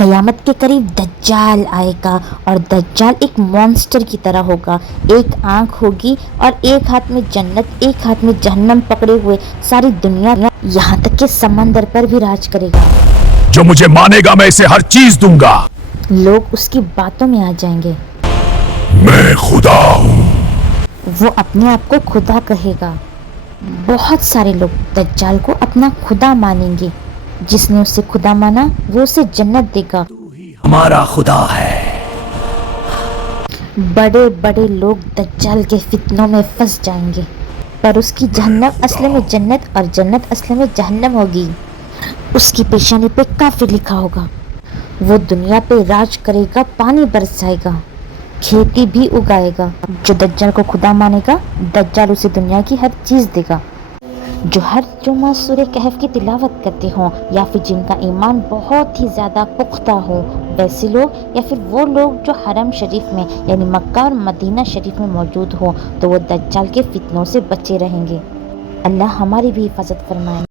قیامت کے قریب دجال آئے گا اور دجال ایک مونسٹر کی طرح ہوگا. ایک آنکھ ہوگی اور ایک ہاتھ میں جنت ایک ہاتھ میں جہنم پکڑے ہوئے ساری دنیا یہاں تک کہ سمندر پر بھی راج کرے گا. جو مجھے مانے گا میں اسے ہر چیز دوں گا. لوگ اس کی باتوں میں آ جائیں گے. میں خدا ہوں. وہ اپنے آپ کو خدا کہے گا. بہت سارے لوگ دجال کو اپنا خدا مانیں گے. جس نے اسے خدا مانا وہ اسے جنت دے گا. ہمارا خدا ہے. بڑے بڑے لوگ دجال کے فتنوں میں پھنس جائیں گے. پر اس کی جہنم اصل میں جنت اور جنت اصل میں جہنم ہوگی. اس کی پیشانی پہ کافر لکھا ہوگا. وہ دنیا پہ راج کرے گا. پانی برسائے گا. کھیتی بھی اگائے گا. جو دجال کو خدا مانے گا دجال اسے دنیا کی ہر چیز دے گا. جو ہر جمعہ سورہ کہف کی تلاوت کرتے ہوں یا پھر جن کا ایمان بہت ہی زیادہ پختہ ہو ویسے لوگ یا پھر وہ لوگ جو حرم شریف میں یعنی مکہ اور مدینہ شریف میں موجود ہوں تو وہ دجال کے فتنوں سے بچے رہیں گے. اللہ ہماری بھی حفاظت فرمائے.